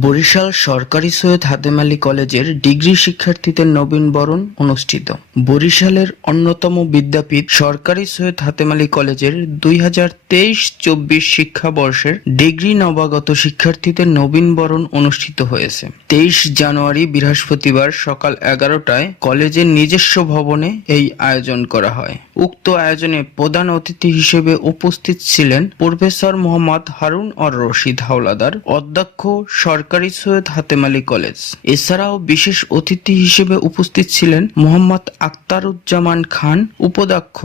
বরিশাল সরকারি সৈয়দ হাতেম আলী কলেজের ডিগ্রি শিক্ষার্থীদের নবীনবরণ অনুষ্ঠিত। বরিশালের অন্যতম বিদ্যাপীঠ সরকারি সৈয়দ হাতেম আলী কলেজের 2023-24 শিক্ষাবর্ষের ডিগ্রি নবাগত শিক্ষার্থীদের নবীনবরণ অনুষ্ঠিত হয়েছে। 23 জানুয়ারি বৃহস্পতিবার সকাল 11টায় কলেজের নিজস্ব ভবনে এই আয়োজন করা হয়। উক্ত আয়োজনে প্রধান অতিথি হিসেবে উপস্থিত ছিলেন প্রফেসর মোহাম্মদ হারুন অর রশিদ হাওলাদার, অধ্যক্ষ সরকারি সৈয়দ হাতেম আলী কলেজ। এছাড়াও বিশেষ অতিথি হিসেবে উপস্থিত ছিলেন মোহাম্মদ আখতারুজ্জামান খান, উপাধ্যক্ষ।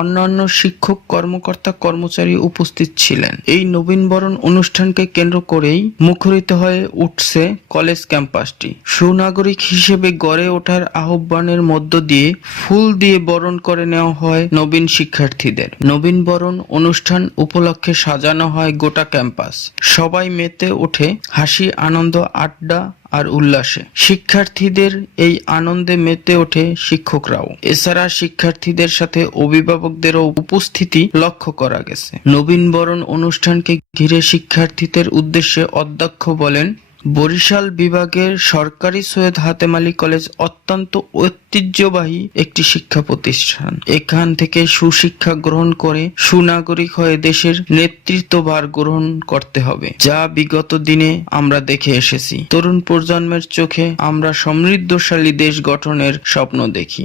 অন্যান্য শিক্ষক, কর্মকর্তা, কর্মচারী উপস্থিত ছিলেন। এই নবীনবরণ অনুষ্ঠানকে কেন্দ্র করেই মুখরিত হয়ে উঠছে কলেজ ক্যাম্পাসটি। সুনাগরিক হিসেবে গড়ে ওঠার আহ্বানের মধ্য দিয়ে ফুল দিয়ে বরণ করে নেওয়া হয় নবীন শিক্ষার্থীদের। নবীনবরণ অনুষ্ঠান উপলক্ষে সাজানো হয় গোটা ক্যাম্পাস। সবাই মেতে ওঠে হাসি, আনন্দ, আড্ডা আর উল্লাসে। শিক্ষার্থীদের এই আনন্দে মেতে ওঠে শিক্ষকরাও। এছাড়া শিক্ষার্থীদের সাথে অভিভাবকদেরও উপস্থিতি লক্ষ্য করা গেছে। নবীনবরণ অনুষ্ঠানকে ঘিরে শিক্ষার্থীদের উদ্দেশ্যে অধ্যক্ষ বলেন, বরিশাল বিভাগের সরকারি সৈয়দ হাতেম আলী কলেজ অত্যন্ত ঐতিহ্যবাহী একটি শিক্ষা প্রতিষ্ঠান। এখান থেকে সুশিক্ষা গ্রহণ করে সুনাগরিক হয়ে দেশের নেতৃত্বভার গ্রহণ করতে হবে, যা বিগত দিনে আমরা দেখে এসেছি। তরুণ প্রজন্মের চোখে আমরা সমৃদ্ধশালী দেশ গঠনের স্বপ্ন দেখি।